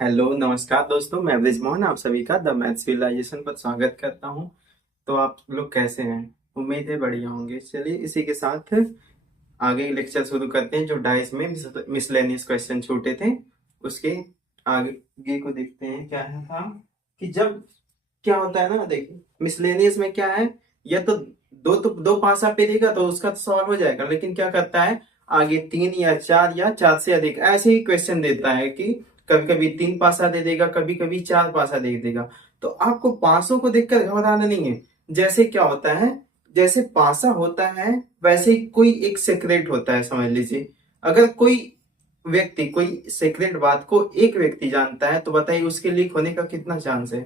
Hello नमस्कार दोस्तों, मैं ब्रिजमोहन आप सभी का द मैथ्स रियलाइजेशन पर स्वागत करता हूं। तो आप लोग कैसे हैं? उम्मीद है बढ़िया होंगे। चलिए इसी के साथ आगे लेक्चर शुरू करते हैं। जो डाइस में मिसलेनियस क्वेश्चन छूटे थे उसके आगे को देखते हैं। क्या है था कि जब क्या होता है ना, देखिए मिसलेनियस में क्या है, या तो दो पासा पे देगा तो उसका तो सॉल्व हो जाएगा, लेकिन क्या करता है आगे तीन या चार से अधिक ऐसे ही क्वेश्चन देता है कि कभी कभी तीन पासा दे देगा, कभी कभी चार पासा दे देगा। तो आपको पासों को देखकर घबराना नहीं है। जैसे क्या होता है, जैसे पासा होता है वैसे ही कोई एक सीक्रेट होता है, समझ लीजिए। अगर कोई व्यक्ति कोई सीक्रेट बात को एक व्यक्ति जानता है तो बताइए उसके लीक होने का कितना चांस है?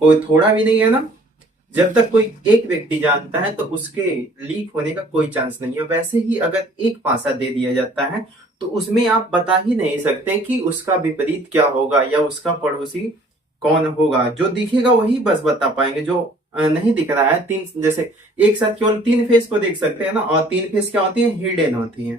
कोई थोड़ा भी नहीं है ना। जब तक कोई एक व्यक्ति जानता है तो उसके लीक होने का कोई चांस नहीं है। वैसे ही अगर एक पासा दे दिया जाता है तो उसमें आप बता ही नहीं सकते कि उसका विपरीत क्या होगा या उसका पड़ोसी कौन होगा। जो दिखेगा वही बस बता पाएंगे। जो नहीं दिख रहा है, तीन जैसे एक साथ केवल तीन फेस को देख सकते हैं ना, और तीन फेस क्या होती है, हिडन होती है।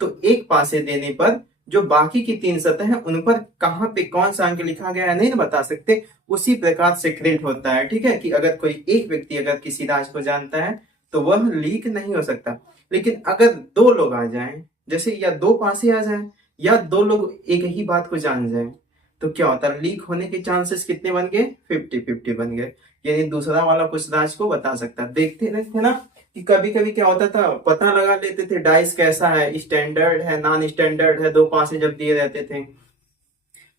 तो एक पासे देने पर जो बाकी की तीन सतह है उन पर कहाँ पे कौन सा अंक लिखा गया है नहीं बता सकते। उसी प्रकार सीक्रेट होता है, ठीक है, कि अगर कोई एक व्यक्ति अगर किसी राज को जानता है तो वह लीक नहीं हो सकता। लेकिन अगर दो लोग आ जाएं, जैसे या दो पासे आ जाएं या दो लोग एक ही बात को जान जाएं, तो क्या होता है, लीक होने के चांसेस कितने बन गए, 50-50 बन गए। यानी दूसरा वाला कुछ राज को बता सकता है। देखते रहते ना कि कभी कभी क्या होता था, पता लगा लेते थे डाइस कैसा है, स्टैंडर्ड है नॉन स्टैंडर्ड है, दो पासे जब दिए रहते थे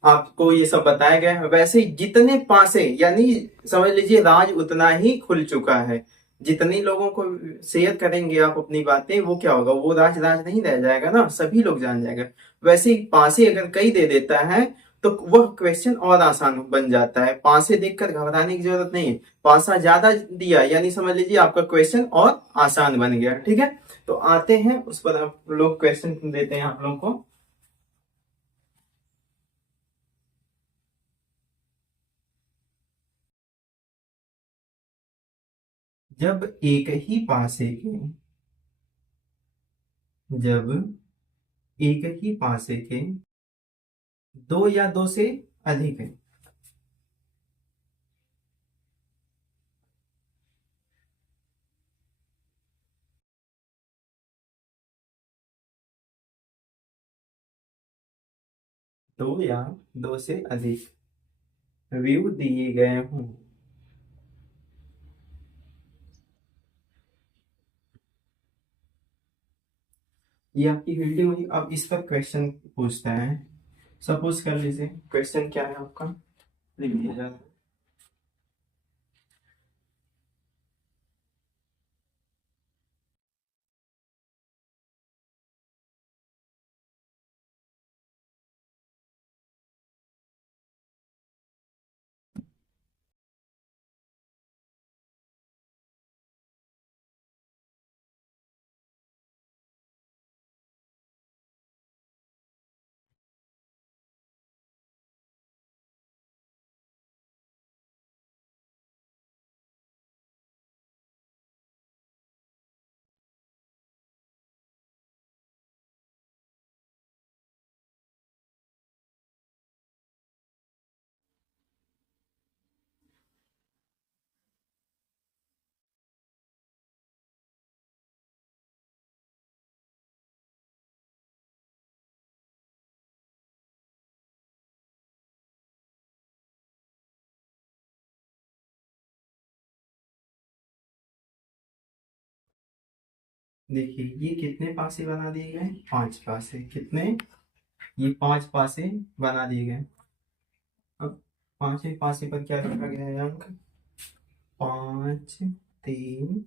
आपको ये सब बताया गया है। वैसे ही जितने पासे, यानी समझ लीजिए राज उतना ही खुल चुका है। जितने लोगों को शेयर करेंगे आप अपनी बातें, वो क्या होगा, वो राज राज नहीं रह जाएगा ना, सभी लोग जान जाएगा। वैसे ही पासे अगर कई दे देता है तो वह क्वेश्चन और आसान बन जाता है। पासे देखकर घबराने की जरूरत नहीं है। पासा ज्यादा दिया यानी समझ लीजिए आपका क्वेश्चन और आसान बन गया, ठीक है। तो आते हैं उस पर, आप लोग क्वेश्चन देते हैं आप लोगों को। जब एक ही पासे के जब एक ही पासे के दो या दो से अधिक है। दो या दो से अधिक व्यू दिए गए हों। ये आपकी वीडियो हुई। अब इस पर क्वेश्चन पूछता है। सपोज कर लीजिए क्वेश्चन क्या है आपका, लिख दिया जाता है। देखिए ये कितने पासे बना दिए गए, पांच पासे। कितने, ये पांच पासे बना दिए गए। अब पांचवें पासे पर क्या लिखा गया है अंक, पांच, तीन,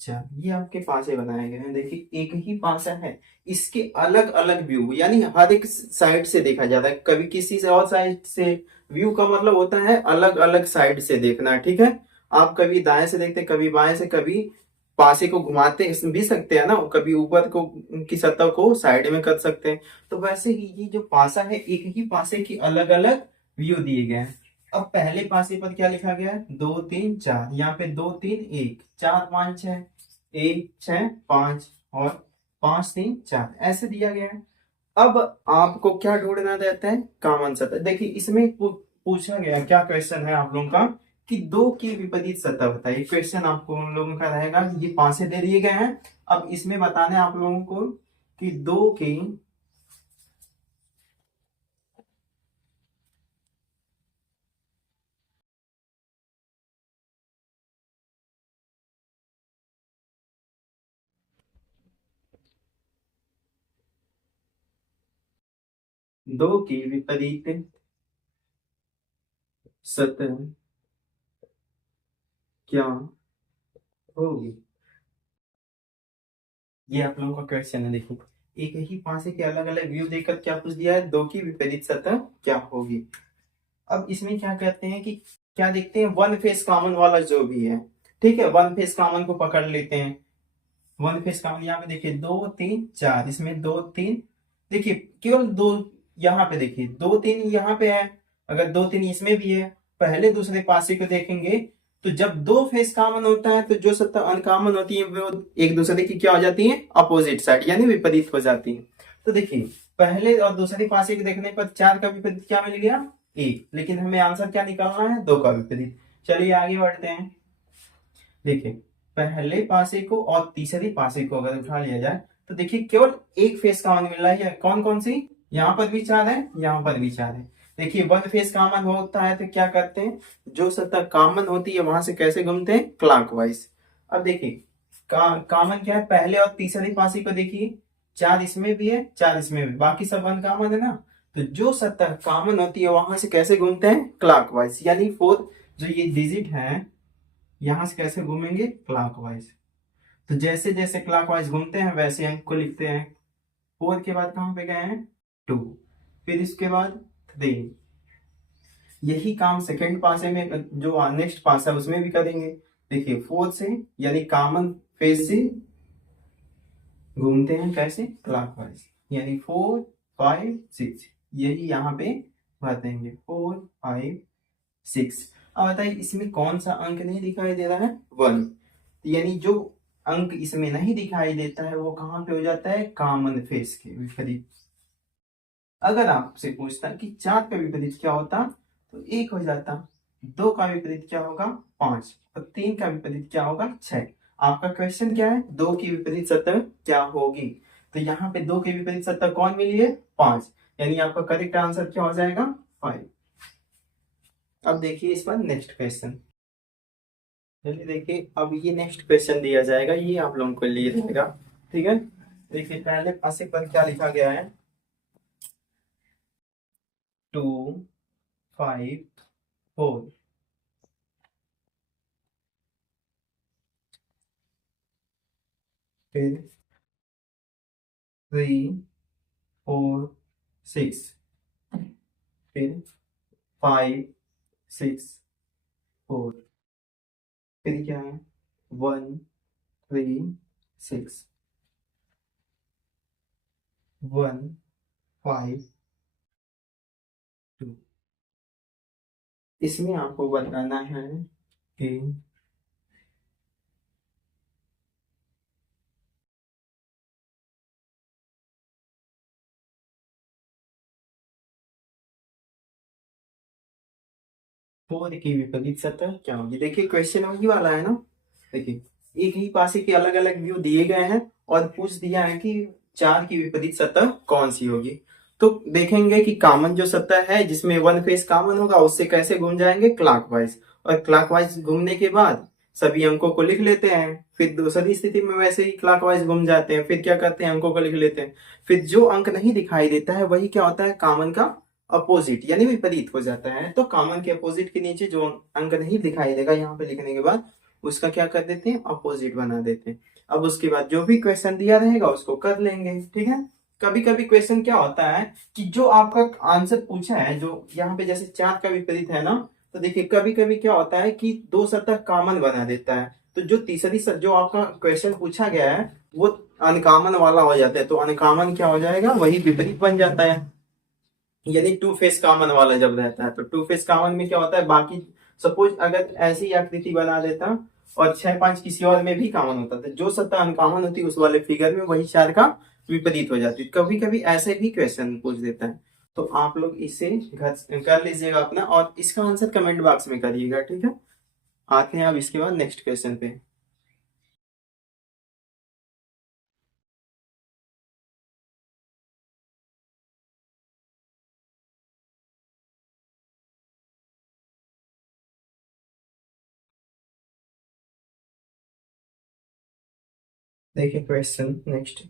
चार। ये आपके पासे बनाए गए हैं। देखिए एक ही पासा है, इसके अलग अलग व्यू, यानी हर एक साइड से देखा जाता है। कभी किसी से और साइड से, व्यू का मतलब होता है अलग अलग साइड से देखना, ठीक है। आप कभी दाएं से देखते, कभी बाएं से, कभी पासे को घुमाते भी सकते हैं ना, कभी ऊपर को की सतह को साइड में कर सकते हैं। तो वैसे ही ये जो पासा है, एक ही पासे की अलग अलग व्यू दिए गए हैं। अब पहले पासे पर क्या लिखा गया है, दो तीन चार। यहाँ पे दो तीन एक, चार पांच छह, एक छह पांच, और पांच तीन चार, ऐसे दिया गया है। अब आपको क्या ढूंढना रहता है, कॉमन सतह। देखिए इसमें पूछा गया क्या क्वेश्चन है आप लोगों का कि दो की विपरीत सतह बताइए। क्वेश्चन आपको उन लोगों का रहेगा, ये पांचे दे दिए गए हैं। अब इसमें बताना है आप लोगों को कि दो की विपरीत सतह क्या होगी। ये आप लोगों का क्वेश्चन है। देखो एक ही पासे के अलग अलग व्यू देकर क्या पूछ दिया है, दो की विपरीत सतह क्या होगी। अब इसमें क्या कहते हैं कि क्या देखते हैं, वन फेस कॉमन वाला जो भी है, ठीक है, वन फेस कॉमन को पकड़ लेते हैं। वन फेस कॉमन यहाँ पे देखिए दो तीन चार, इसमें दो तीन, देखिए केवल दो, यहाँ पे देखिए दो तीन यहाँ पे है, अगर दो तीन इसमें भी है, पहले दूसरे पासे को देखेंगे तो जब दो फेस कॉमन होता है तो जो सतह अनकॉमन होती है वो एक दूसरे की क्या हो जाती है, अपोजिट साइड यानी विपरीत हो जाती है। तो देखिए पहले और दूसरे पासे को देखने पर चार का विपरीत क्या मिल गया, एक, लेकिन हमें आंसर क्या निकालना है, दो का विपरीत। चलिए आगे बढ़ते हैं। देखिए पहले पासे को और तीसरे पासे को अगर उठा लिया जाए तो देखिए केवल एक फेस कॉमन मिल रहा है, कौन कौन सी, यहाँ पर भी चार है, यहाँ पर भी चार है। देखिए वन फेस कॉमन होता है तो क्या करते हैं, जो सतह कॉमन होती है वहां से कैसे घूमते हैं, क्लॉकवाइज। अब देखिए कॉमन क्या है, पहले और तीसरे पासे को देखिए, चार इसमें भी है चार इसमें भी, बाकी सब अनकॉमन है ना। तो जो सतह कॉमन होती है वहां से कैसे घूमते हैं, क्लॉकवाइज, यानी फोर जो ये डिजिट है यहां से कैसे घूमेंगे, क्लॉकवाइज। तो जैसे जैसे क्लॉकवाइज घूमते हैं वैसे अंक को लिखते हैं। फोर के बाद कहां पे गए हैं, टू, फिर इसके बाद थ्री। यही काम सेकेंड पासे में जो नेक्स्ट पास है उसमें भी करेंगे। देखिए फोर से यानी कॉमन फेज से घूमते हैं कैसे, क्लॉकवाइज, यानी फोर फाइव सिक्स, यही यहाँ पे भर फोर फाइव सिक्स। अब बताइए इसमें कौन सा अंक नहीं दिखाई दे रहा है, वन, यानी जो अंक इसमें नहीं दिखाई देता है वो कहां पे हो जाता है, कॉमन फेस के विपरीत। अगर आपसे पूछता कि चार का विपरीत क्या होता तो एक हो जाता, दो का विपरीत क्या होगा, पांच, और तीन का विपरीत क्या होगा, छह। आपका क्वेश्चन क्या है, दो की विपरीत सतह क्या होगी। तो यहाँ पे दो की विपरीत सतह कौन मिली है, पांच, यानी आपका करेक्ट आंसर क्या हो जाएगा, फाइव। अब देखिए इस पर नेक्स्ट क्वेश्चन। चलिए देखिए अब ये नेक्स्ट क्वेश्चन दिया जाएगा, ये आप लोगों को लिए रहेगा, ठीक है। देखिए पहले पासे पर क्या लिखा गया है, टू फाइव फोर, फिर थ्री फोर सिक्स, फिर फाइव सिक्स फोर, फिर क्या है, one three six, one five two. इसमें आपको बताना है कि फोर की विपरीत सतह क्या होगी। देखिए क्वेश्चन वही वाला है ना। देखिए एक ही पासे के अलग अलग व्यू दिए गए हैं और पूछ दिया है कि चार की विपरीत सतह कौन सी होगी। तो देखेंगे कि कॉमन जो सतह है जिसमें वन फेस कॉमन होगा उससे कैसे घूम जाएंगे, क्लॉकवाइज। और क्लॉकवाइज घूमने के बाद सभी अंकों को लिख लेते हैं, फिर दूसरी स्थिति में वैसे ही क्लॉकवाइज घूम जाते हैं, फिर क्या करते हैं, अंकों को लिख लेते हैं। फिर जो अंक नहीं दिखाई देता है वही क्या होता है, कॉमन का अपोजिट यानी विपरीत हो जाता है। तो कॉमन के अपोजिट के नीचे जो अंक नहीं दिखाई देगा यहाँ पे लिखने के बाद उसका क्या कर देते हैं, अपोजिट बना देते हैं। अब उसके बाद जो भी क्वेश्चन दिया रहेगा उसको कर लेंगे, ठीक है। कभी कभी क्वेश्चन क्या होता है कि जो आपका आंसर पूछा है, जो यहाँ पे जैसे चार का विपरीत है ना, तो देखिए कभी कभी क्या होता है कि दो सतह कॉमन बना देता है, तो जो तीसरी जो आपका क्वेश्चन पूछा गया है वो अनकॉमन वाला हो जाता है, तो अनकॉमन क्या हो जाएगा, वही विपरीत बन जाता है। यानी टू फेस कॉमन वाला जब रहता है तो टू फेस कॉमन में क्या होता है, बाकी सपोज अगर ऐसी आकृति बना देता और छह पांच किसी और में भी कॉमन होता, तो जो सतह अनकॉमन होती उस वाले फिगर में वही चार का विपरीत हो जाती है। कभी कभी ऐसे भी क्वेश्चन पूछ देता है। तो आप लोग इसे घर कर लीजिएगा अपना, और इसका आंसर कमेंट बॉक्स में करिएगा, ठीक है। आते हैं अब इसके बाद नेक्स्ट क्वेश्चन पे। देखिए क्वेश्चन नेक्स्ट।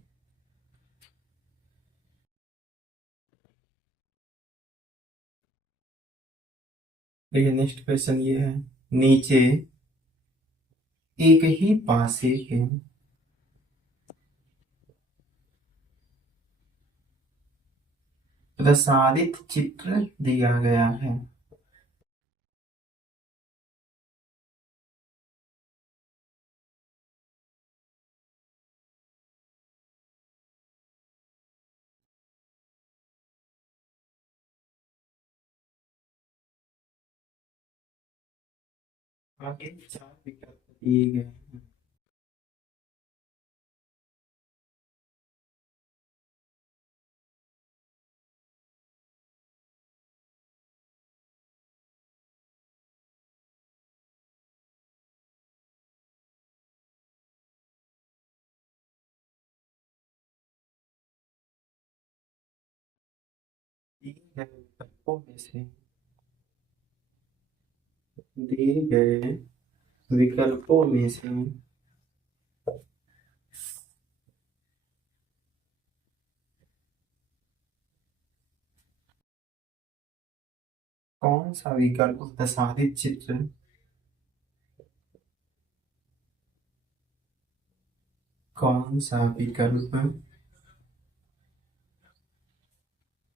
देखिए नेक्स्ट क्वेश्चन ये है, नीचे एक ही पासे के प्रसारित चित्र दिया गया है। आगे चार विकल्प दिए गए हैं। दिए गए विकल्पों में से कौन सा विकल्प प्रसारित चित्र कौन सा विकल्प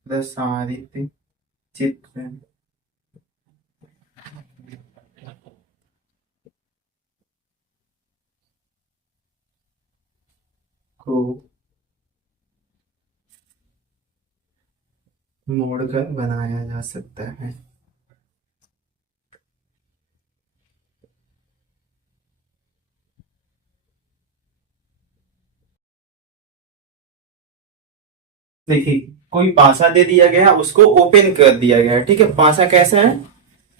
प्रसारित चित्र को मोड़कर बनाया जा सकता है। देखिए कोई पासा दे दिया गया, उसको ओपन कर दिया गया, ठीक है। पासा कैसा है,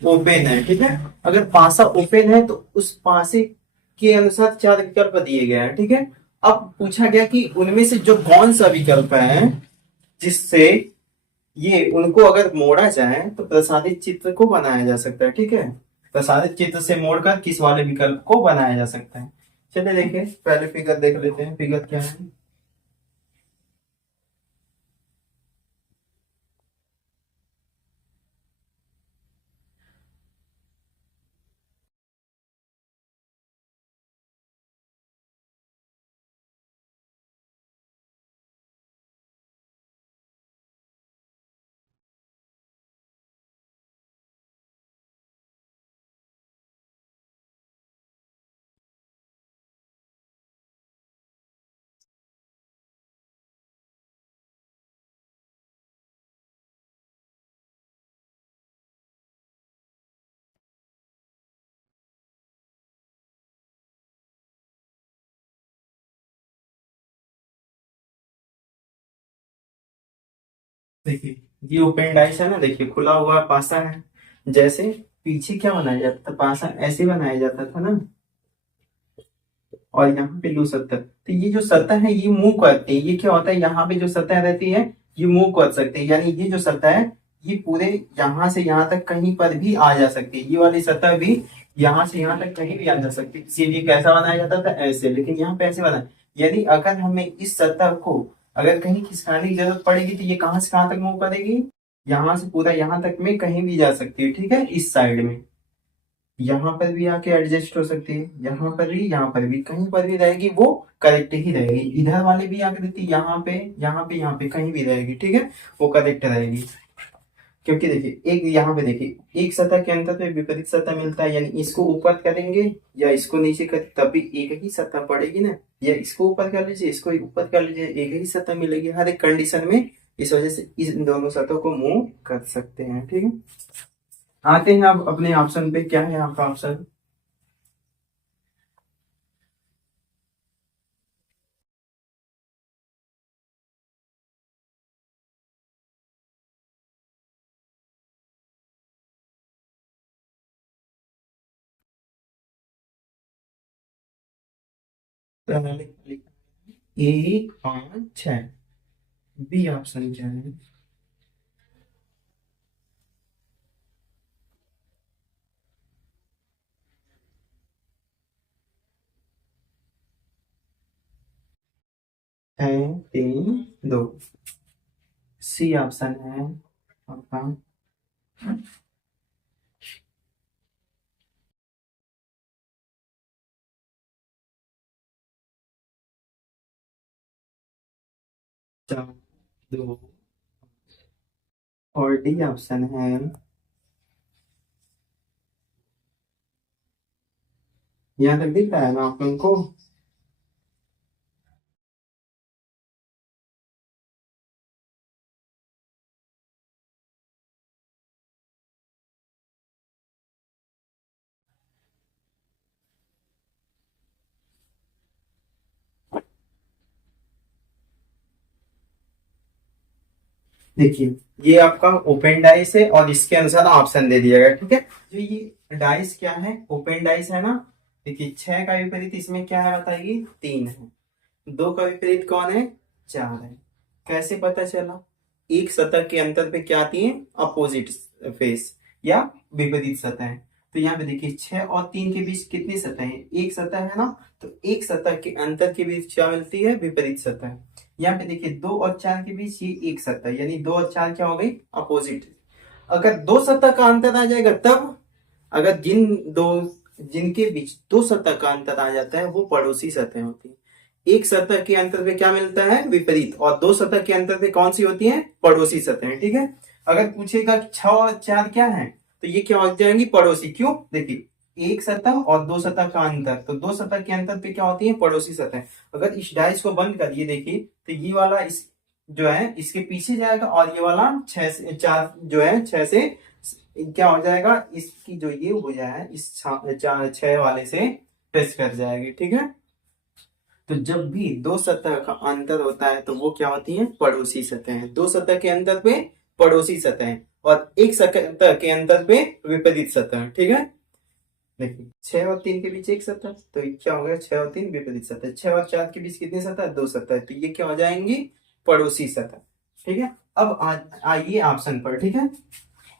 ओपन है, ठीक है। अगर पासा ओपन है तो उस पासे के अनुसार चार विकल्प दिए गए हैं, ठीक है। अब पूछा गया कि उनमें से जो कौन सा विकल्प है जिससे ये उनको अगर मोड़ा जाए तो प्रसारित चित्र को बनाया जा सकता है, ठीक है। प्रसारित चित्र से मोड़कर किस वाले विकल्प को बनाया जा सकता है। चलिए देखिए पहले फिगर देख लेते हैं, फिगर क्या है। देखिए ये ओपन डाइस है ना, देखिए खुला हुआ पासा है। जैसे पीछे क्या बनाया जाता था, पासा ऐसे बनाया जाता था ना, और यहाँ पे लो सतह, तो ये जो सतह है ये मूव करती है। ये क्या होता है, यहाँ पे जो सतह रहती है ये मूव कर सकती है, यानी ये जो सतह है ये पूरे यहाँ से यहाँ तक कहीं पर भी आ जा सकती है। ये वाली सतह भी यहाँ से यहाँ तक कहीं भी आ जा सकती है। इसीलिए कैसा बनाया जाता था, ऐसे, लेकिन यहाँ पे ऐसे बना। यदि अगर हमें इस सतह को अगर कहीं खिसकाने की जरूरत पड़ेगी तो ये कहाँ से कहाँ तक मूव करेगी, यहाँ से पूरा यहाँ तक में कहीं भी जा सकती है, ठीक है। इस साइड में यहाँ पर भी आके एडजस्ट हो सकती है, यहाँ पर भी, यहाँ पर भी, कहीं पर भी रहेगी वो करेक्ट ही रहेगी। इधर वाले भी आके देती, यहाँ पे, यहाँ पे, यहाँ पे कहीं भी रहेगी, ठीक है, वो करेक्ट रहेगी। क्योंकि देखिए एक यहाँ पे देखिए एक सतह के अंतर पे विपरीत सतह मिलता है, यानी इसको ऊपर करेंगे या इसको नीचे कर तब भी एक ही सतह पड़ेगी ना, या इसको ऊपर कर लीजिए इसको ऊपर कर लीजिए, एक ही सतह मिलेगी हर एक कंडीशन में। इस वजह से इस दोनों सतहों को मूव कर सकते हैं, ठीक है। आते हैं अब अपने ऑप्शन पे, क्या है आपका ऑप्शन। एक पाँच छः, बी ऑप्शन क्या है? है तीन दो, सी ऑप्शन है आपका। 4 2, और डी ऑप्शन है। यहाँ तक दिख रहा है ना आप लोगों को? देखिए, ये आपका ओपन डाइस है और इसके अनुसार ऑप्शन दे दिया गया, ठीक है। जो ये डाइस क्या है, ओपन डाइस है ना। देखिए, 6 का विपरीत इसमें क्या है बताइए? 3 है। 2 का विपरीत कौन है? 4 है। कैसे पता चला? एक सतह के अंतर पे क्या आती है? अपोजिट फेस या विपरीत सतह। तो यहाँ पे देखिए, 6 और 3 के बीच कितनी सतह है? एक सतह है ना। तो एक सतह के अंतर के बीच क्या मिलती है? विपरीत सतह। यहाँ पे देखिए, 2 और 4 के बीच ये एक सतह, यानी 2 और 4 क्या हो गई? अपोजिट। अगर दो सतह का अंतर आ जाएगा तब, अगर जिनके बीच दो सतह का अंतर आ जाता है वो पड़ोसी सतह होती है। एक सतह के अंतर पे क्या मिलता है? विपरीत। और दो सतह के अंतर पे कौन सी होती है? पड़ोसी सतह, ठीक है। अगर पूछेगा कि 6 और 4 क्या है, तो ये क्या हो जाएंगी? पड़ोसी। क्यों? देखिए, एक सतह और दो सतह का अंतर, तो दो सतह के अंतर पे क्या होती है? पड़ोसी सतह। अगर इस डाइस को बंद करिए, देखिए तो ये वाला इस जो है इसके पीछे जाएगा, और ये वाला 6 से 4 जो है 6 से क्या हो जाएगा? इसकी जो ये हो जाए इस 6 वाले से टच कर जाएगी, ठीक है। तो जब भी दो सतह का अंतर होता है तो वो क्या होती है? पड़ोसी सतह। दो सतह के अंतर पे पड़ोसी सतह, और एक सतह के अंतर पे विपरीत सतह, ठीक है। देखिए, 6 और 3 के बीच एक सतह, तो ये क्या हो गया? 6 और 3 विपरीत सतह। 6 और 4 के बीच कितनी सतह? दो सतह, तो ये क्या हो जाएंगी? पड़ोसी सतह, ठीक है। अब आइए ऑप्शन पर, ठीक है।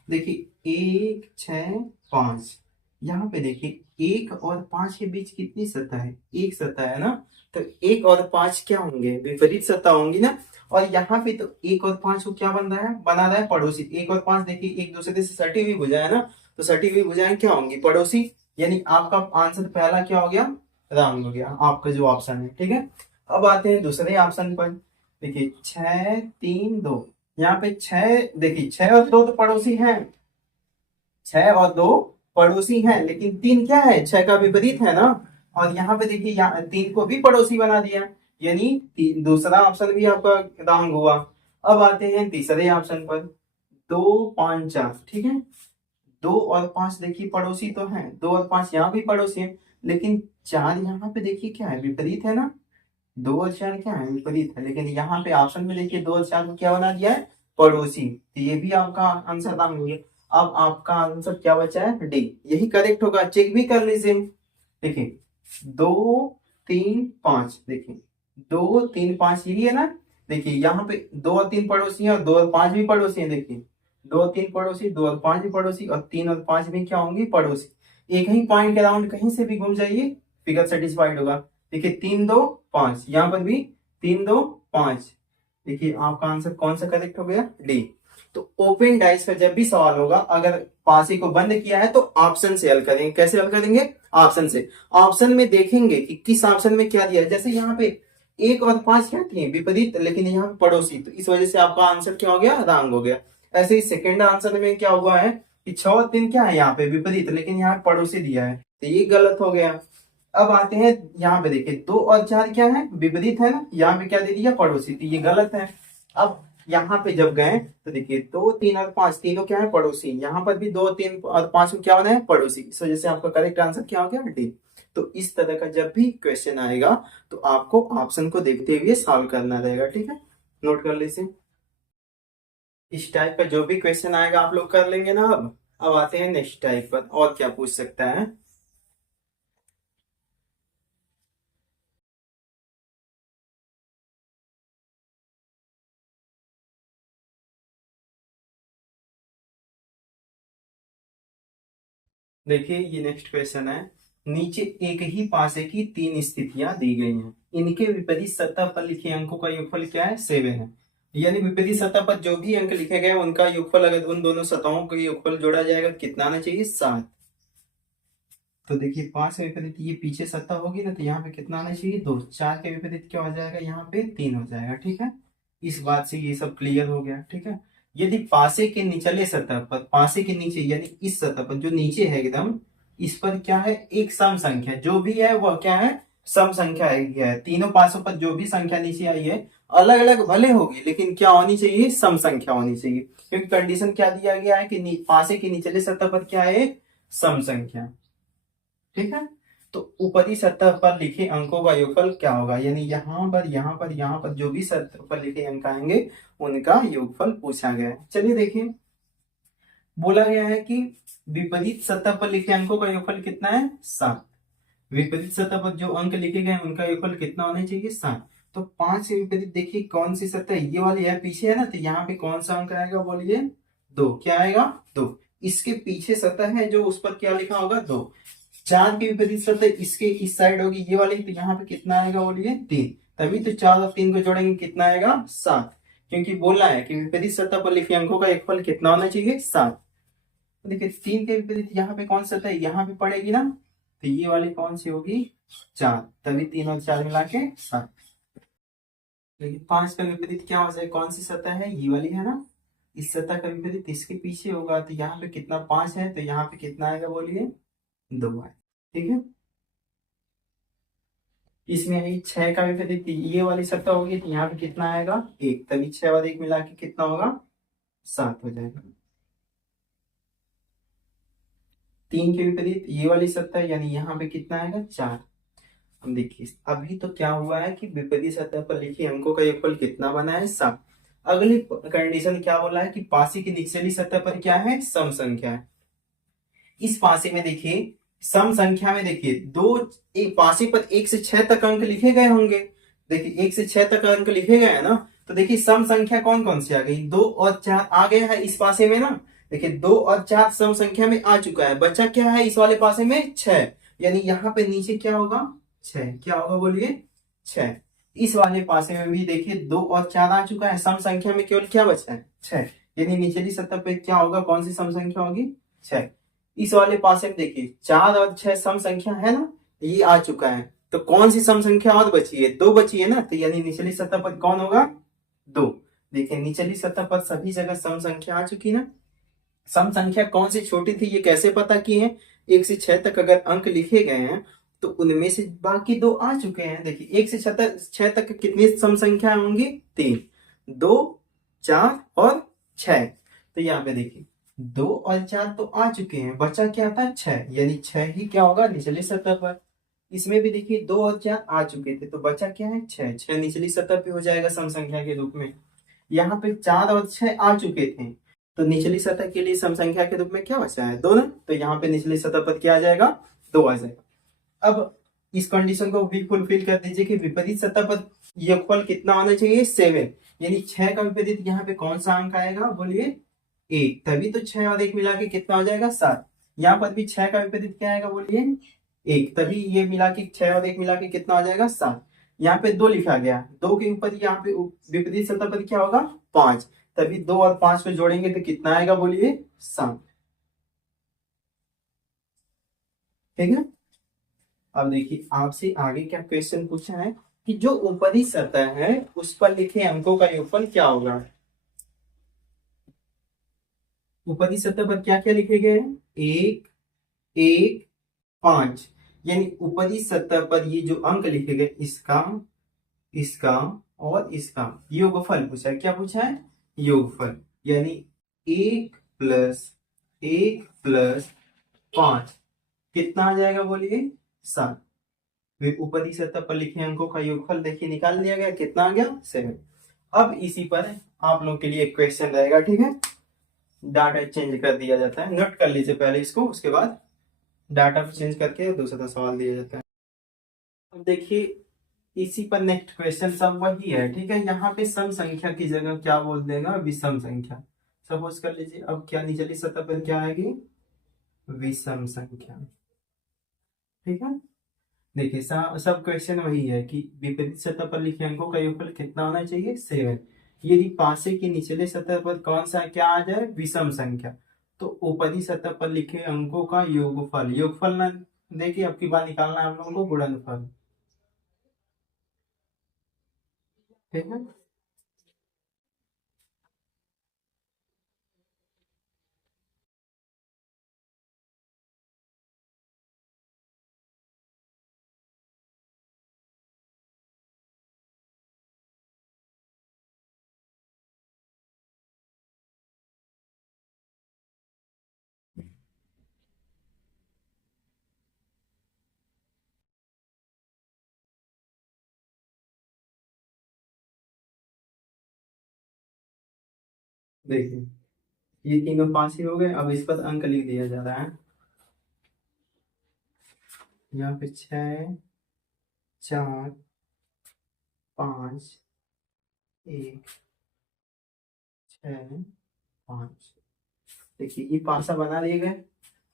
देखिए, 1 6 5, यहाँ पे देखिए 1 और 5 के बीच कितनी सतह है? एक सतह है ना। तो 1 और 5 क्या होंगे? विपरीत सतह होंगी ना। और यहाँ पे तो 1 और 5 को क्या बन रहा है? बना रहा है पड़ोसी। 1 और 5 देखिए एक दूसरे से सटी हुई भुजाएं है ना। तो सटी हुई भुजाएं क्या होंगी? पड़ोसी। यानी आपका आंसर पहला क्या हो गया? रॉन्ग हो गया आपका जो ऑप्शन है, ठीक है। अब आते हैं दूसरे ऑप्शन पर। देखिए, 6 3 2, यहाँ पे 6, देखिए 6 और 2 तो पड़ोसी हैं। 6 और 2 पड़ोसी हैं, लेकिन 3 क्या है? 6 का विपरीत है ना। और यहाँ पे देखिए, यहाँ 3 को भी पड़ोसी बना दिया, यानी दूसरा ऑप्शन भी आपका रॉन्ग हुआ। अब आते हैं तीसरे ऑप्शन पर। 2 5 4, ठीक है। 2 और 5 देखिए पड़ोसी तो हैं, 2 और 5 यहाँ भी पड़ोसी है, लेकिन 4 यहाँ पे देखिए क्या है? विपरीत है ना। 2 और 4 क्या है? विपरीत है, लेकिन यहाँ पे ऑप्शन में देखिए 2 और 4 को क्या बना दिया है? पड़ोसी। तो ये भी आपका आंसर रॉन्ग हो गया। अब आपका आंसर क्या बचा है? डी। यही करेक्ट होगा, चेक भी कर लीजिए। देखिए, 2 3 5, देखिए 2 3 5 यही है ना। देखिए, यहाँ पे 2 और 3 पड़ोसी हैं, और 2 और 5 भी पड़ोसी हैं। देखिए, 2 और 3 पड़ोसी, 2 और 5 भी पड़ोसी, और 3 और 5 भी क्या होंगे? पड़ोसी। एक ही पॉइंट के अराउंड कहीं से भी घूम जाइए, फिगर सेटिस्फाइड होगा। देखिए, 3 2 5, यहाँ पर भी 3 2 5। देखिए, आपका आंसर कौन सा करेक्ट हो गया? डी। तो ओपन डाइस का जब भी सवाल होगा, अगर पासी को बंद किया है तो ऑप्शन से हल करेंगे। कैसे हल करेंगे? ऑप्शन से। ऑप्शन में देखेंगे कि किस ऑप्शन में क्या दिया है। जैसे यहाँ पे 1 और 5 क्या थी? विपरीत, लेकिन यहाँ पे पड़ोसी, तो इस वजह से आपका आंसर क्या हो गया? रॉन्ग हो गया। ऐसे ही सेकेंड आंसर में क्या हुआ है कि 6 और 3 क्या है? यहाँ पे विपरीत, लेकिन यहाँ पे पड़ोसी दिया है, तो ये गलत हो गया। अब आते हैं यहाँ पे, देखिए 2 और 4 क्या है? विपरीत है ना। यहाँ पे क्या दे दिया? पड़ोसी, तो ये गलत है। अब यहाँ पे जब गए तो देखिए 2 3 और 5 तीनों क्या है? पड़ोसी। यहाँ पर भी 2 3 और 5 को क्या होना है? पड़ोसी। इस वजह से आपका करेक्ट आंसर क्या हो गया? डी। तो इस तरह का जब भी क्वेश्चन आएगा तो आपको ऑप्शन को देखते हुए सॉल्व करना रहेगा, ठीक है। नोट कर लीजिए। इस टाइप का जो भी क्वेश्चन आएगा आप लोग कर लेंगे ना। अब आते हैं नेक्स्ट टाइप पर, और क्या पूछ सकता है। देखिए ये नेक्स्ट क्वेश्चन है। नीचे एक ही पासे की तीन स्थितियां दी गई हैं, इनके विपरीत सतह पर लिखे अंकों का योगफल क्या है? 7 है। यानी विपरीत सतह पर जो भी अंक लिखे गए उनका योगफल, अगर उन दोनों सतहों का योगफल जोड़ा जाएगा कितना आना चाहिए? 7। तो देखिए 5 के विपरीत ये पीछे सतह होगी ना, तो यहाँ पे कितना आना चाहिए? 2। 4 के विपरीत क्या हो जाएगा? यहाँ पे 3 हो जाएगा। ठीक है, इस बात से ये सब क्लियर हो गया। ठीक है, यदि पासे के निचले सतह पर, पासे के नीचे यानी इस सतह पर जो नीचे है एकदम, इस पर क्या है? एक सम संख्या जो भी है वह क्या है? सम संख्या है। तीनों पासों पर जो भी संख्या नीचे आई है अलग अलग भले होगी, लेकिन क्या होनी चाहिए? सम संख्या होनी चाहिए, क्योंकि कंडीशन क्या दिया गया है कि पासे के निचले सतह पर क्या है? सम संख्या। ठीक है, तो ऊपरी सतह पर लिखे अंकों का योगफल क्या होगा? यानी यहाँ पर, यहाँ पर, यहाँ पर जो भी सतह पर लिखे अंक आएंगे उनका योगफल पूछा गया है। चलिए देखिए, बोला गया है कि विपरीत सतह पर लिखे अंकों का योगफल कितना है? 7। विपरीत सतह पर जो अंक लिखे गए उनका योगफल कितना होना चाहिए? 7। तो 5 के विपरीत देखिए कौन सी सतह है? ये वाली है, पीछे है ना, तो यहाँ पे कौन सा अंक आएगा? बोलिए 2। क्या आएगा? 2। इसके पीछे सतह है जो, उस पर क्या लिखा होगा? 2। 4 के विपरीत सतह इसके इस साइड होगी ये वाली, तो यहाँ पे कितना आएगा? बोलिए 3। तभी तो 4 और 3 को जोड़ेंगे कितना आएगा? 7। क्योंकि बोला है कि विपरीत सतह पर लिखे अंकों का योगफल कितना होना चाहिए? 7। देखिए 3 के विपरीत यहाँ पे कौन सा सतह है? यहाँ पे पड़ेगी ना, तो ये वाली कौन सी होगी? 4। तभी 3 और 4 मिला के 7। लेकिन 5 का विपरीत क्या हो जाए? कौन सी सतह है? ये वाली है ना, इस सतह का विपरीत इसके पीछे होगा, तो यहाँ पे कितना? 5 है, तो यहाँ पे कितना आएगा? बोलिए 2 है। ठीक है, इसमें ही 6 का विपरीत ये वाली सतह होगी, तो यहाँ पे कितना आएगा? 1। तभी 6 और 1 मिला के कितना होगा? 7 हो जाएगा। 3 के विपरीत ये वाली सतह, यानी यहाँ पे कितना आएगा? 4। हम देखिए अभी तो क्या हुआ है कि विपरीत सतह पर लिखे अंकों का योगफल कितना बना है? 7। अगली कंडीशन क्या बोला है कि पासे की निचली सतह पर क्या है? सम संख्या है। इस पासे में देखिए, सम संख्या में देखिए दो, एक पासे पर 1 से 6 तक अंक लिखे गए होंगे। देखिए 1 से 6 तक अंक लिखे गए हैं ना, तो देखिए सम संख्या कौन कौन सी आ गई? 2 और 4 आ गया है इस पासे में ना। देखिए 2 और 4 सम संख्या में आ चुका है, बचा क्या है इस वाले पासे में? 6। यानी यहाँ पे नीचे क्या होगा? 6। क्या होगा? बोलिए 6। इस वाले पासे में भी देखिए 2 और 4 आ चुका है, सम संख्या में केवल क्या बचा है? 6। यानी निचली सतह पे क्या होगा? कौन सी सम संख्या होगी? 6। इस वाले पासे में देखिए 4 और 6 सम संख्या है ना, ये आ चुका है, तो कौन सी सम संख्या और बची है? 2 बची है ना, तो यानी निचली सतह पर कौन होगा? 2। देखिए निचली सतह पर सभी जगह सम संख्या आ चुकी ना। सम संख्या कौन सी छोटी थी ये कैसे पता किए हैं? 1 से 6 तक अगर अंक लिखे गए हैं तो उनमें से बाकी 2 आ चुके हैं। देखिए 1 से 6 तक कितनी सम संख्या होंगी? 3। 2, 4 और 6। तो यहाँ पे देखिए 2 और 4 तो आ चुके हैं, बचा क्या था? 6। यानी 6 ही क्या होगा? निचली सतह पर। इसमें भी देखिए 2 और 4 आ चुके थे, तो बचा क्या है? 6। 6 निचली सतह पे हो जाएगा सम संख्या के रूप में। यहाँ पे 4 और 6 आ चुके थे, तो निचली सतह के लिए सम संख्या के रूप में क्या बचा है? 2 ना, तो यहाँ पे निचली सतह पर क्या आ जाएगा? 2 आ जाएगा। अब इस कंडीशन को भी फुलफिल कर दीजिए कि विपरीत सतह पर योगफल कितना होना चाहिए? 7। यानी 6 का विपरीत यहाँ पे कौन सा अंक आएगा? बोलिए 1। तभी तो 6 और 1 मिला के कितना हो जाएगा? 7। यहाँ पर भी 6 का विपरीत क्या आएगा? बोलिए 1। तभी ये मिला के 6 और 1 मिला के कितना हो जाएगा? 7। यहाँ पे 2 लिखा गया, 2 के ऊपर यहाँ पे विपरीत सतह पर क्या होगा? 5। तभी 2 और 5 को जोड़ेंगे तो कितना आएगा? बोलिए 7। ठीक है, अब देखिए आपसे आगे क्या क्वेश्चन पूछा है कि जो ऊपरी सतह है उस पर लिखे अंकों का योगफल क्या होगा? ऊपरी सतह पर क्या क्या लिखे गए हैं? 1, 1, 5। यानी ऊपरी सतह पर ये जो अंक लिखे गए, इसका, इसका और इसका योगफल पूछा है। क्या पूछा है? योगफल। यानी 1 प्लस 1 प्लस 5 कितना आ जाएगा? बोलिए 7। फिर ऊपरी सतह पर लिखे अंकों का योगफल देखिए निकाल लिया गया, कितना आ गया? 7। अब इसी पर आप लोग के लिए एक क्वेश्चन रहेगा। ठीक है, डाटा चेंज कर दिया जाता है, नोट कर लीजिए पहले इसको, उसके बाद डाटा को चेंज करके दूसरा सवाल दिया जाता है। अब देखिए इसी पर नेक्स्ट क्वेश्चन सब वही है। ठीक है, यहाँ पे सम संख्या की जगह क्या बोल देगा? विषम संख्या। सपोज कर लीजिए अब क्या निचली सतह पर क्या आएगी? विषम संख्या। ठीक है, देखिए सब क्वेश्चन वही है कि विपरीत सतह पर लिखे अंकों का योगफल कितना होना चाहिए, 7। यदि पासे की निचले सतह पर कौन सा क्या आ जाए, विषम संख्या, तो ऊपरी सतह पर लिखे अंकों का योगफल, योगफल ना देखिए अब की बार निकालना है हम लोगों को गुणनफल। ठीक है, देखिए ये तीनों पास ही हो गए। अब इस पर अंक लिख दिया जा रहा है, यहाँ पे 6 4 5 1 6 5। देखिए ये पासा बना दिए गए।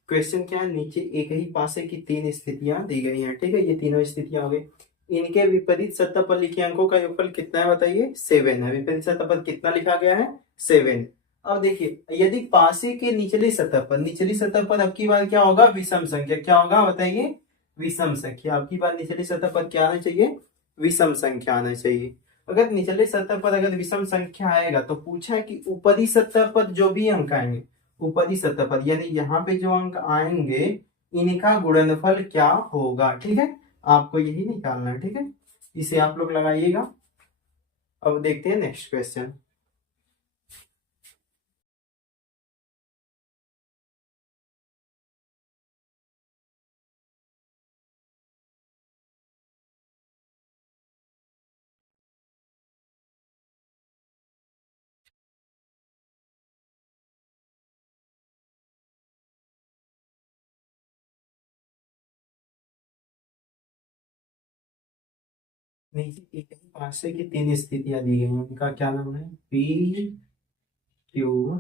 क्वेश्चन क्या है, नीचे एक ही पासे की तीन स्थितियां दी गई हैं। ठीक है, ये तीनों स्थितियां हो गई। इनके विपरीत सतह पर लिखे अंकों का योगफल कितना है बताइए, 7 है। विपरीत सतह पर कितना लिखा गया है, 7। अब देखिए यदि पासे के निचली सतह पर, निचली सतह पर अब की बार क्या होगा, विषम संख्या। क्या होगा बताइए, विषम संख्या। अब की बार निचली सतह पर क्या आना चाहिए, विषम संख्या आना चाहिए। अगर निचले सतह पर अगर विषम संख्या आएगा तो पूछा है कि ऊपरी सतह पर जो भी अंक आएंगे, ऊपरी सतह पर यानी यहाँ पे जो अंक आएंगे इनका गुणनफल क्या होगा। ठीक है, आपको यही निकालना है। ठीक है, इसे आप लोग लगाइएगा। अब देखते हैं नेक्स्ट क्वेश्चन। नीचे एक ही पासे की तीन स्थितियां दी गई हैं, उनका क्या नाम है, पी क्यू।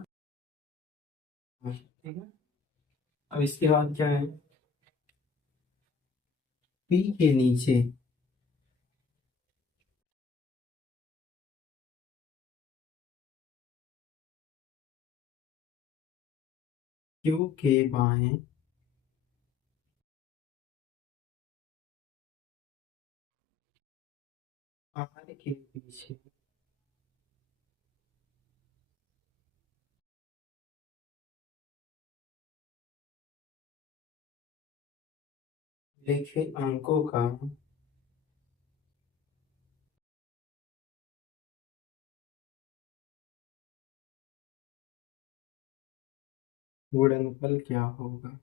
ठीक है, अब इसके बाद क्या है, पी के नीचे क्यू के बाएं आर के पीछे लिखे अंकों का गुणनफल क्या होगा।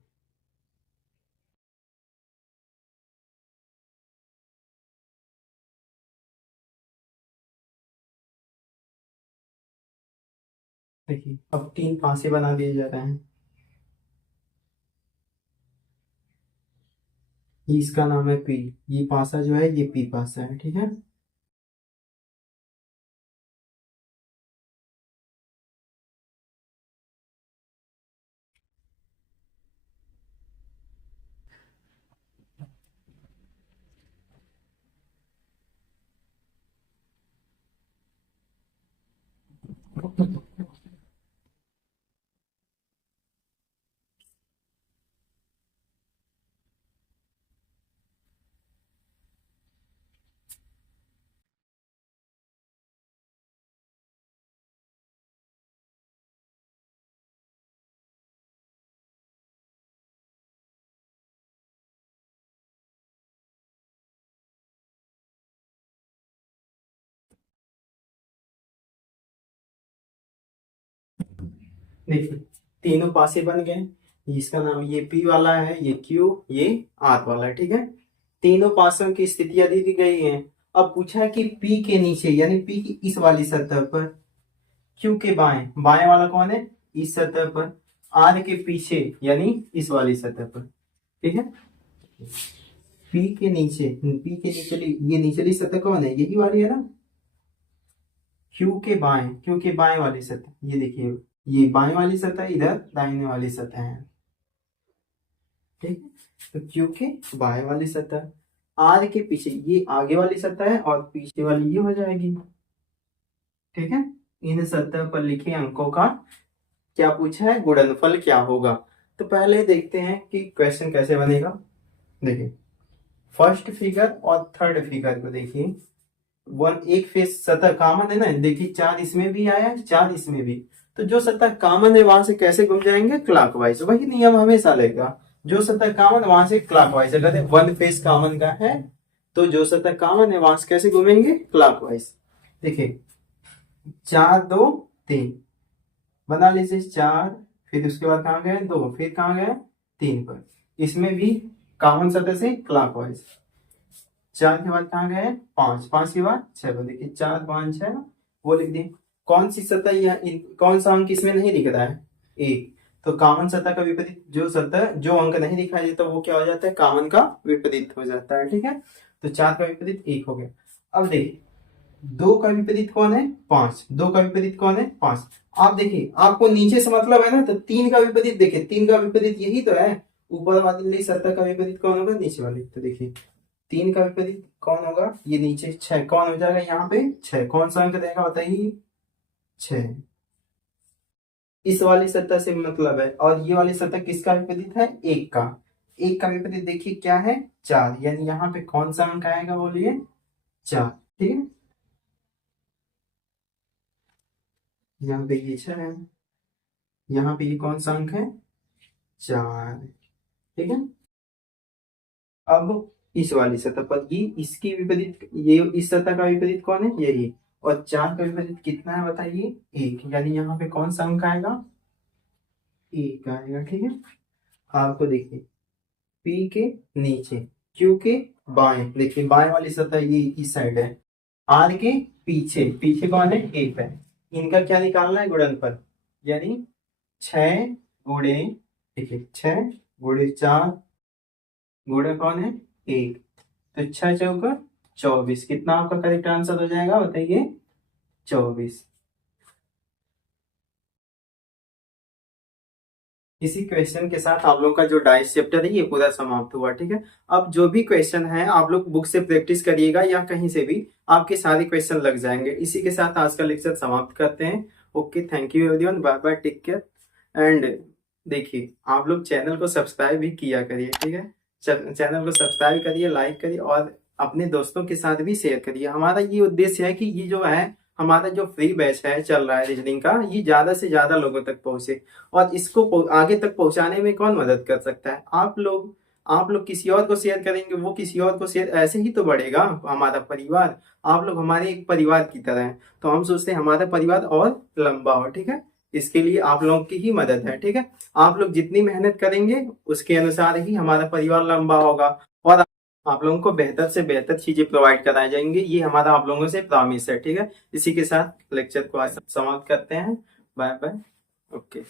देखिए अब तीन पासे बना दिए जा रहे हैं। ये इसका नाम है पी, ये पासा जो है ये पी पासा है। ठीक है, देखिए तीनों पासे बन गए। इसका नाम ये पी वाला है, ये क्यू, ये आर वाला है। ठीक है, तीनों पासों की स्थितियां दी दी गई हैं। अब पूछा है कि पी के नीचे यानी पी की इस वाली सतह पर, क्यू के बाएं, बाएं वाला कौन है, इस सतह पर, आर के पीछे यानी इस वाली सतह पर। ठीक है, पी के नीचे, पी के निचली, ये निचली सतह कौन है, यही वाली है ना, क्यू के बाएं, क्यू के बाएं वाली सतह, ये देखिए ये बाएं वाली सतह, इधर दाहिने वाली सतह है। ठीक है। तो क्यू के बाएं वाली सतह, आर के पीछे ये आगे वाली सतह है और पीछे वाली ये हो जाएगी। ठीक है। इन सतह पर लिखे अंकों का क्या पूछा है, गुणनफल क्या होगा। तो पहले देखते हैं कि क्वेश्चन कैसे बनेगा। देखिए फर्स्ट फिगर और थर्ड फिगर को देखिए, वन एक फेस सतह कॉमन है ना, देखिए चार इसमें भी आया चार इसमें भी, तो जो सतह कॉमन है वहां से कैसे घूम जाएंगे, क्लॉकवाइज। वही नियम हमेशा लगेगा, जो सतह कॉमन वहां से क्लॉकवाइज। अगर वन फेस कॉमन का है तो जो सतह कॉमन है वहां से कैसे घूमेंगे, क्लॉकवाइज। देखिए 4 2 3 बना लीजिए, 4 फिर उसके बाद कहाँ गए 2, फिर कहाँ गए 3 पर, इसमें भी कॉमन सतह से क्लॉकवाइज। 4 के बाद कहाँ गए 5, 5 के बाद 6 पर, देखिए 4 5 6 वो लिख दिए। कौन सी सतह या कौन सा अंक इसमें नहीं दिख रहा है, एक। तो कॉमन सतह का विपरीत जो सतह जो अंक नहीं दिखाई देता वो क्या हो जाता है, कॉमन का विपरीत हो जाता है। ठीक है। तो 4 का विपरीत 1 हो गया। अब देखिए 2 का विपरीत कौन है, 5। 2 का विपरीत कौन है, 5। आप देखिए आपको नीचे से मतलब है ना, तो 3 का विपरीत देखिए, 3 का विपरीत यही तो है, ऊपर वाली सतह का विपरीत कौन होगा, नीचे वाली। तो देखिए 3 का विपरीत कौन होगा, ये नीचे 6 कौन हो जाएगा, यहाँ पे 6 कौन सा अंक देगा बताइए, 6। इस वाली सतह से मतलब है, और ये वाली सतह किसका विपरीत है, 1 का। 1 का विपरीत देखिए क्या है, 4, यानी यहाँ पे कौन सा अंक आएगा बोलिए, 4। ठीक है। यहाँ पे ये 6 है, यहाँ पे ये कौन सा अंक है, 4। ठीक है। अब इस वाली सतह पर ये इसकी विपरीत, ये इस सतह का विपरीत कौन है, यही। और 4 का विपरीत कितना है बताइए, 1, यानी यहाँ पे कौन सा अंक आएगा, 1 आएगा। ठीक है। आपको देखिए P के नीचे Q के बाएं, देखिए बाएं वाली सतह ये इस साइड है, R के पीछे, पीछे कौन है, 1 है। इनका क्या निकालना है, गुणनफल, यानी 6 गुणे, देखिए 6 गुणे 4 गुणे कौन है, 1। तो 6 चौका 24, कितना आपका करेक्ट आंसर हो जाएगा बताइए, 24। इसी क्वेश्चन के साथ आप लोग का जो डाइस चैप्टर है ये पूरा समाप्त हुआ। ठीक है। अब जो भी क्वेश्चन है आप लोग बुक से प्रैक्टिस करिएगा या कहीं से भी, आपके सारे क्वेश्चन लग जाएंगे। इसी के साथ आज का लेक्चर समाप्त करते हैं। Okay, thank you everyone, bye bye, take care. And देखिए आप लोग चैनल को सब्सक्राइब भी किया करिए। ठीक है। चैनल को सब्सक्राइब करिए, लाइक करिए और अपने दोस्तों के साथ भी शेयर करिए। हमारा ये उद्देश्य है कि ये जो है हमारा जो फ्री बैच है चल रहा है रीजनिंग का, ये ज्यादा से ज्यादा लोगों तक पहुंचे। और इसको आगे तक पहुंचाने में कौन मदद कर सकता है, आप लोग। आप लोग किसी और को शेयर करेंगे, वो किसी और को शेयर, ऐसे ही तो बढ़ेगा हमारा परिवार। आप लोग हमारे एक परिवार की तरह हैं, तो हम सोचते हैं हमारा परिवार और लंबा हो। ठीक है। इसके लिए आप लोगों की ही मदद है। ठीक है। आप लोग जितनी मेहनत करेंगे उसके अनुसार ही हमारा परिवार लंबा होगा और आप लोगों को बेहतर से बेहतर चीजें प्रोवाइड कराई जाएंगी, ये हमारा आप लोगों से प्रॉमिस है। ठीक है। इसी के साथ लेक्चर को आज समाप्त करते हैं। Bye bye. ओके।